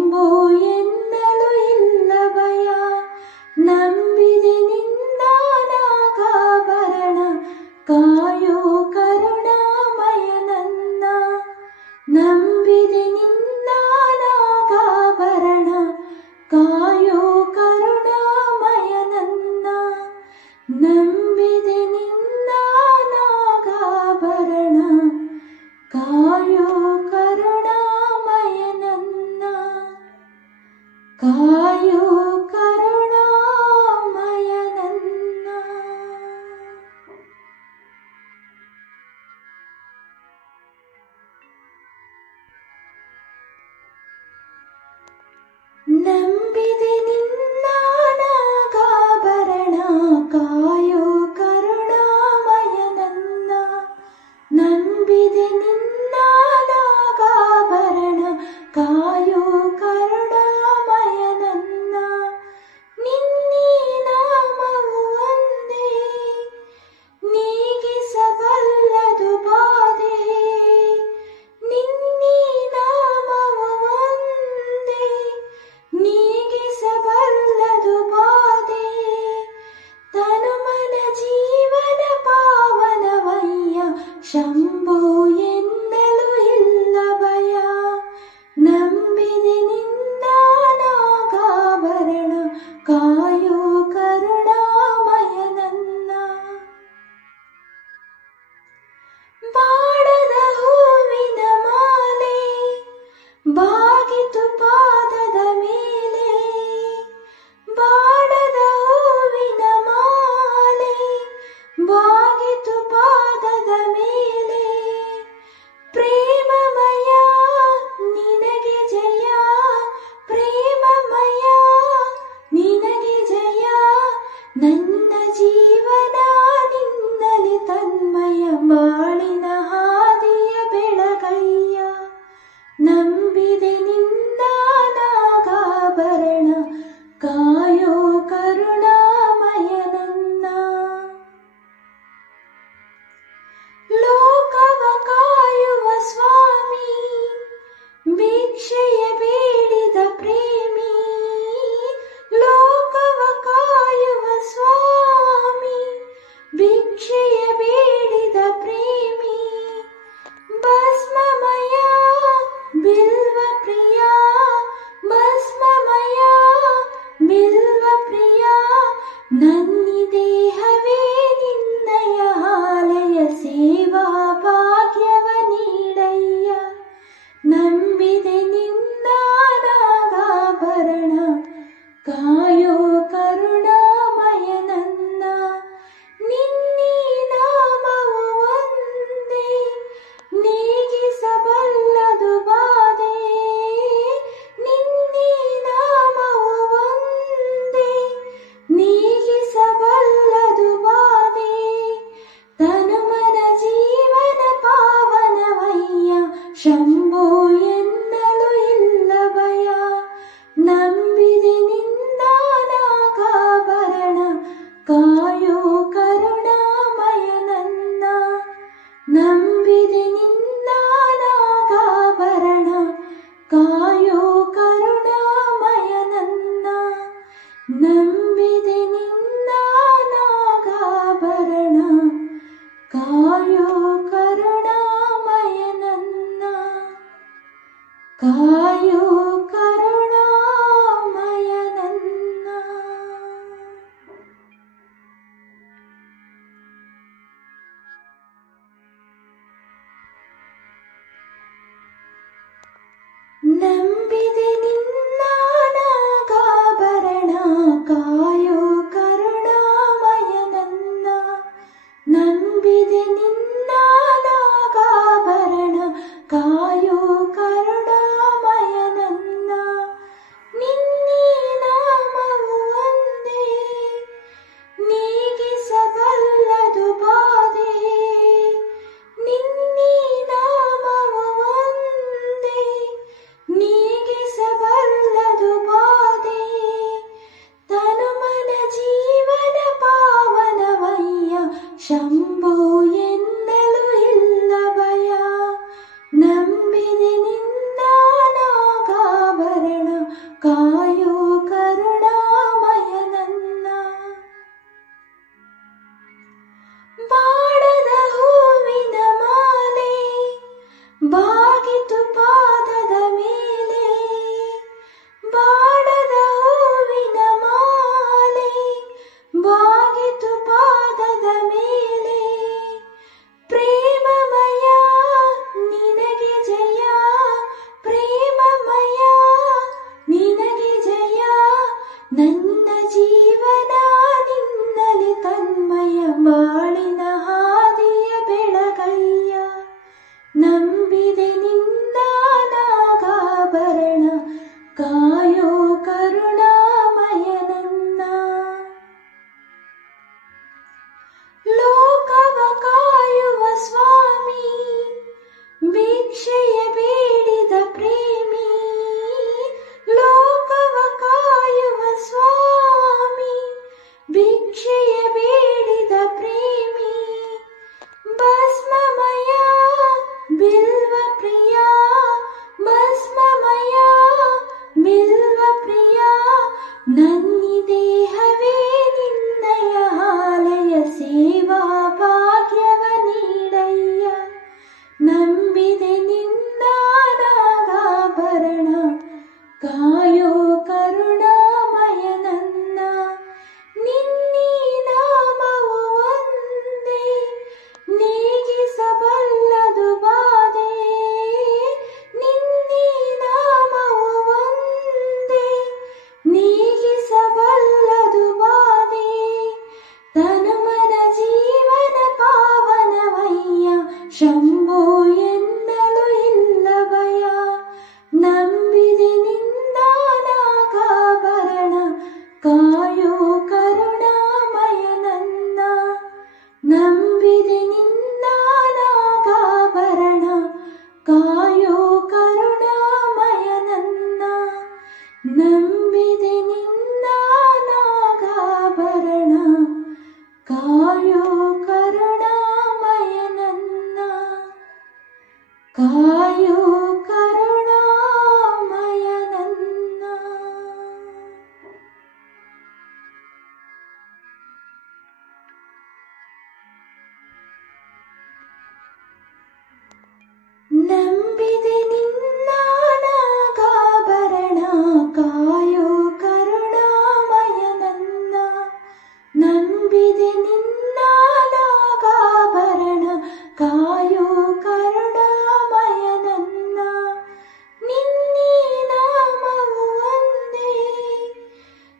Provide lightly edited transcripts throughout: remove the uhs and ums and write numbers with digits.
ಶಂಭೋ ಎನ್ನಲು ಇಲ್ಲ ಭಯ, ನಂಬಿದೆ ನಿನ್ನ ನಾಗಾಭರಣ, ಕಾಯೋ ಕರುಣಾಮಯ ನನ್ನ. ನಂಬಿದೆ ನಿನ್ನ ನಾಗಾಭರಣ, ಕಾಯೋ ಕರುಣಾಮಯ ನನ್ನ. ನಂಬಿದೆ ನಿನ್ನ ನಾಗಾಭರಣ, ಕಾಯೋ ಕರುಣಾಮಯ ನನ್ನ. ಕಾಯೋ ಕರುಣಾಮಯ ನನ್ನ. ನಂಬಿದೆ ನಿನ್ನ ನಾಗಾಭರಣ, ಕಾಯೋ ಕರುಣಾಮಯ ನನ್ನ. ನಂಬಿದೆ ನಿನ್ನ ನಾಗಾಭರಣ, ಕಾಯೋ ಕರುಣಾಮಯ ನನ್ನ. ಕಾಯೋ ಕರುಣಾಮಯ ನನ್ನ. ಬಾಡದ ಹೂವಿನ ಮಾಲೆ ಬಾಗಿತು ಪಾದದ ಮೇಲೆ, ಬಾಡದ ಹೂವಿನ ಮಾಲೆ ಬಾಗಿತು ಪಾದದ ಮೇಲೆ. ಪ್ರೇಮಮಯ ನಿನಗೆ ಜಯ, ಪ್ರೇಮಮಯ ನಿನಗೆ ಜಯ. ನನ್ನ ಜೀವನ ನಿನ್ನಲಿ ತನ್ಮಯ, ಬಾಳಿನ ಹಾದಿಯ ಬೆಳಗಯ್ಯ. ನಂಬಿದೆ ನಿನ್ನ ನಾಗಾಭರಣ, ಕಾಯೋ ಕರುಣಾಮಯ ನನ್ನ. ಲೋಕವ ಕಾಯುವ ಸ್ವಾಮಿ, ಭಿಕ್ಷೆಯ ಬೇಡಿದ ಪ್ರೇಮಿ. ಲೋಕವ ಕಾಯುವ ಸ್ವಾಮಿ, ಭಿಕ್ಷೆಯ ಬೇಡಿದ ಪ್ರೇಮಿ. ಭಸ್ಮಮಯ ಬಿಲ್ವ ಪ್ರಿಯ, ಭಸ್ಮಮಯ ಬಿಲ್ವ ಪ್ರಿಯ. ನನ್ನಿ ದೇಹವೇ ನಿನ್ನಯ ಆಲಯ, ಸೇವಾ ಭಾಗ್ಯವ ನೀಡಯ್ಯ. ನಂಬಿದೆ ನಿನ್ನ ನಾಗಾಭರಣ, ಕಾಯೋ ಕರುಣಾಮಯ ನನ್ನ. ನಿನ್ನೀ ನಾಮವು ಒಂದೇ ನೀಗಿಸಬಲ್ಲದು ಬಾಧೆ, ನಿನ್ನೀ ನಾಮವು ಒಂದೇ ನೀಗಿಸಬಲ್ಲದು ಬಾಧೆ. ತನುಮನ ಜೀವನ ಪಾವನವಯ್ಯ, ಶಂಭೋ ಎನ್ನಲು ಇಲ್ಲ ಭಯ. ನಂಬಿದೆ ನಿನ್ನ ನಾಗಾಭರಣ, ಕಾಯೋ ಕರುಣಾಮಯ ನನ್ನ. ನಂಬಿದೆ ನಿನ್ನ ನಾಗಾಭರಣ, ಕಾಯೋ ಕರುಣಾಮಯ ನನ್ನ. ನಂಬಿದೆ ನಿನ್ನ ನಾಗಾಭರಣ, ಕಾಯೋ ಕರುಣಾಮಯ ನನ್ನ. ಕಾಯೋ ಕರುಣಾಮಯ ನನ್ನ. ನಂಬಿದೆ ನಿನ್ನ ನಾಗಾಭರಣ, ಕಾಯೋ ಕರುಣಾಮಯ ನನ್ನ. ನಂಬಿದೆ ನಿನ್ನ ನಾಗಾಭರಣ, ಕಾಯೋ ಕರುಣಾಮಯ ನನ್ನ. ನಿನ್ನೀ ನಾಮವು ಒಂದೇ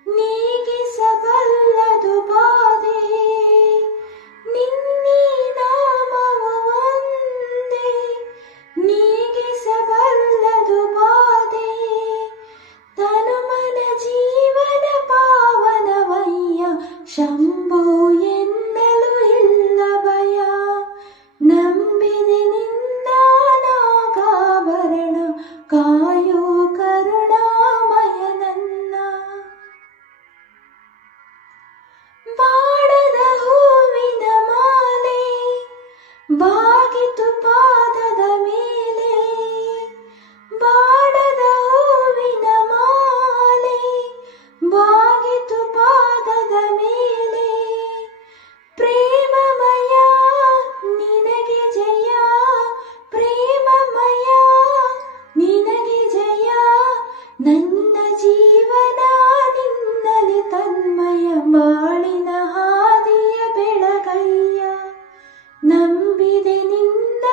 ನೀಗಿಸಬಲ್ಲದು ಬಾಧೆ, ನಿನ್ನೀ ನಾಮವು ಒಂದೇ ನೀಗಿಸಬಲ್ಲದು ಬಾಧೆ. ತನುಮನ ಜೀವನ ಪಾವನವಯ್ಯ, ಶಂಭೋ ಎನ್ನಲು ಇಲ್ಲ ಭಯ. ನಂಬಿದೆ ನಿನ್ನ ನಾಗಾಭರಣ, ಕಾಯೋ ಕರುಣಾಮಯ ನನ್ನ. ಬಾಡದ ಹೂವಿನ ಮಾಲೆ ಬಾಗಿತು ಪಾದದ ಮೇಲೆ, ಬಾಡದ ಹೂವಿನ ಮಾಲೆ ಬಾಗಿತು ಪಾದದ ಮೇಲೆ. ಪ್ರೇಮಮಯ ನಿನಗೆ ಜಯ, ಪ್ರೇಮಮಯ ನಿನಗೆ ಜಯ. ನನ್ನ ಜೀವನ ನಿನ್ನಲಿ ತನ್ಮಯ, ಬಾಳಿನ ಹಾದಿಯ ಬೆಳಗಯ್ಯ. ನಂಬಿದೆ ನಿನ್ನ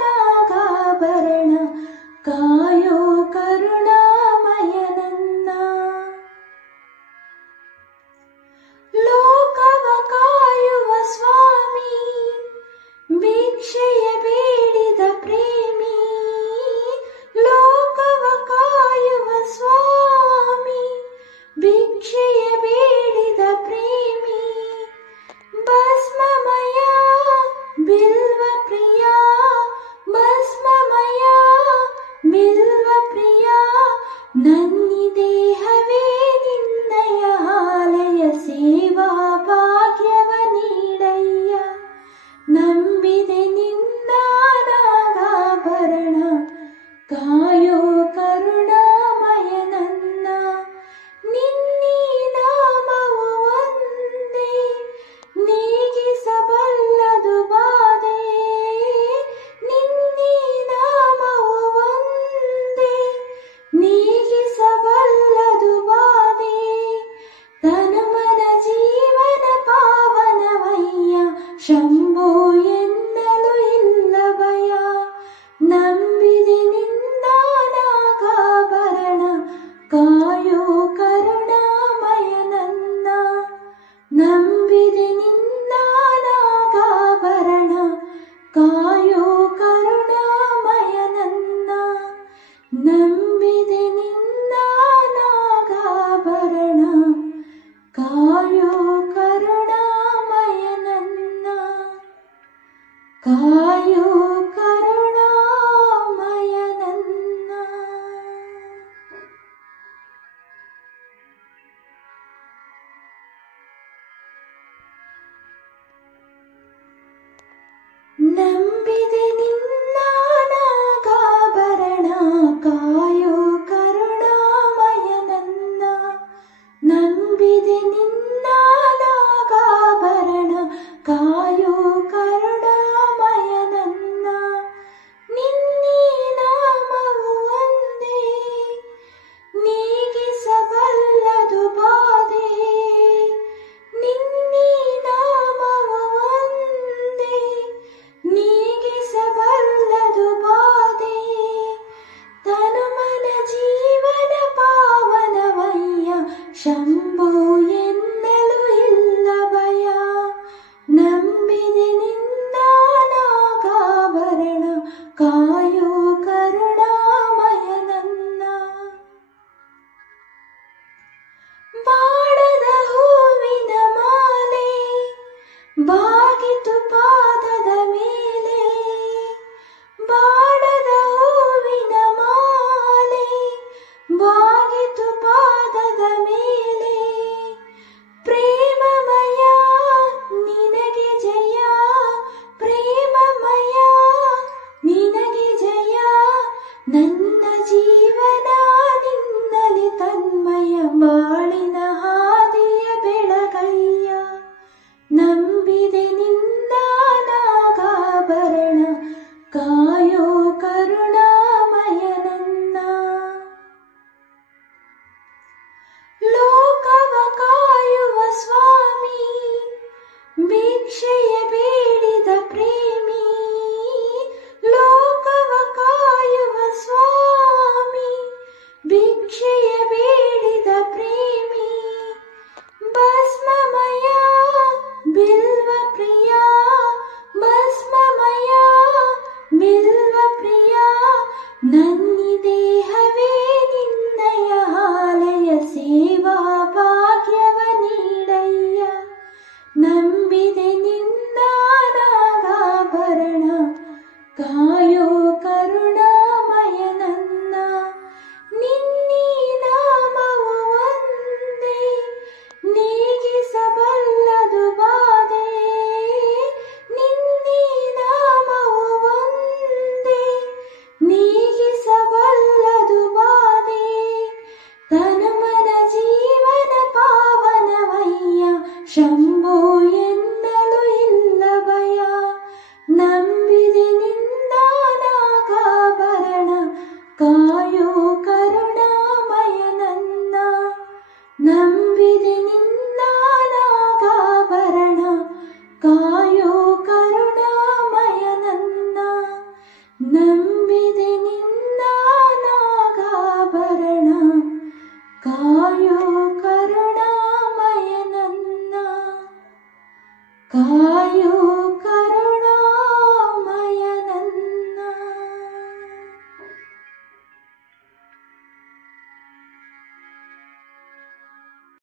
ನಾಗಾಭರಣ, ಕಾಯೋ ಕರುಣಾಮಯ ನನ್ನ. ಲೋಕವ ಕಾಯುವ ಸ್ವಾಮಿ, ಭಿಕ್ಷೆಯ ಬೇಡಿದ ಪ್ರೇಮಿ. ಲೋಕವ ಕಾಯುವ ಸ್ವಾಮಿ, ಭಿಕ್ಷೆಯ ಬೇಡಿದ ಪ್ರೇಮಿ. ಭಸ್ಮಮಯ ಬಿಲ್ವ ಪ್ರಿಯ, ಭಸ್ಮಮಯ ಬಿಲ್ವ ಪ್ರಿಯ. ನನ್ನಿ ದೇಹವೇ ನಿನ್ನಯ ಆಲಯ, ಸೇವಾ ಭಾಗ್ಯವ ನೀಡಯ್ಯ. ನಂಬಿದೆ ನಿನ್ನ ನಾಗಾಭರಣ, ಕಾಯೋ ಕರುಣಾಮಯ ನನ್ನ. ನಂಬಿದೆ ನಿನ್ನ ನಾಗಾಭರಣ ಕಾಯೋ ಕರುಣಾಮಯ ನನ್ನ. ನಂಬಿದೆ ನಿನ್ನ ನಾಗಾಭರಣ ಕಾಯೋ ಕರುಣಾಮಯ ನನ್ನ. ನಿನ್ನೀ ನಾಮವು ಒಂದೇ ನೀಗಿಸಬಲ್ಲದು ಬಾಧೆ. ನಿನ್ನೀ ನಾಮವು ಒಂದೇ ನೀಗಿಸಬಲ್ಲದು ಬಾಧೆ. ತನುಮನ ಜೀವನ ಪಾವನವಯ್ಯ ಶಂಭೋ ಎನ್ನಲು ಇಲ್ಲ ಭಯ. ನಂಬಿದೆ ನಿನ್ನ ನಾಗಾಭರಣ ಕಾಯೋ ಕರುಣಾಮಯ ನನ್ನ. ಬಾಡದ ಹೂವಿನ ಮಾಲೆ ಬಾಗಿತು ಪಾದದ ಮೇಲೆ. ಬಾಡದ ಹೂವಿನ ಮಾಲೆ ಬಾಗಿತು ಪಾದದ ಮೇಲೆ. ಪ್ರೇಮಮಯ ನಿನಗೆ ಜಯ, ಪ್ರೇಮಮಯ ನಿನಗೆ ಜಯ. ನನ್ನ ಜೀವನ ನಿನ್ನಲಿ ತನ್ಮಯ ಬಾಳಿನ ಹಾದಿಯ ಬೆಳಗಯ್ಯ. ನಂಬಿದೆ ನಿನ್ನ ನಾಗಾಭರಣ ಕಾಯೋ ಕರುಣಾಮಯ ನನ್ನ. ಲೋಕವ ಕಾಯುವ ಸ್ವಾಮಿ ಭಿಕ್ಷೆಯ ಬೇಡಿದ ಪ್ರೇಮಿ. ಲೋಕವ ಕಾಯುವ ಸ್ವಾಮಿ ಭಿಕ್ಷೆಯ ಬೇಡಿದ ಪ್ರೇಮಿ. ಭಸ್ಮಮಯ ಬಿಲ್ವ ಪ್ರಿಯ, ಭಸ್ಮಮಯ ಬಿಲ್ವ ಪ್ರಿಯ. ನನ್ನಿ ದೇಹವೇ ನಿನ್ನಯ ಆಲಯ ಸೇವಾ ಭಾಗ್ಯವ ನೀಡಯ್ಯ. ನಂಬಿದೆ ನಿನ್ನ ನಾಗಾಭರಣ ಕಾಯೋ ಕರುಣಾಮಯ ನನ್ನ. ನಿನ್ನೀ ನಾಮವು ಒಂದೇ ನೀಗಿಸಬಲ್ಲದು ಬಾಧೆ. ನಿನ್ನೀ ನಾಮವು ಒಂದೇ ನೀಗಿಸಬಲ್ಲದು ಬಾಧೆ. ತನುಮನ ಜೀವನ ಪಾವನವಯ್ಯ ಶಂಭೋ ಎನ್ನಲು ಇಲ್ಲ ಭಯ. ನಂಬಿದೆ ನಿನ್ನ ನಾಗಾಭರಣ ಕಾಯೋ ಕರುಣಾಮಯ ನನ್ನ. ನಂಬಿದೆ ನಿನ್ನ ನಾಗಾಭರಣ ಕಾಯೋ ಕರುಣಾಮಯ ನನ್ನ. ನಂಬಿದೆ ನಿನ್ನ ನಾಗಾಭರಣ ಕಾಯೋ ಕರುಣಾಮಯ ನನ್ನ. ಕಾಯೋ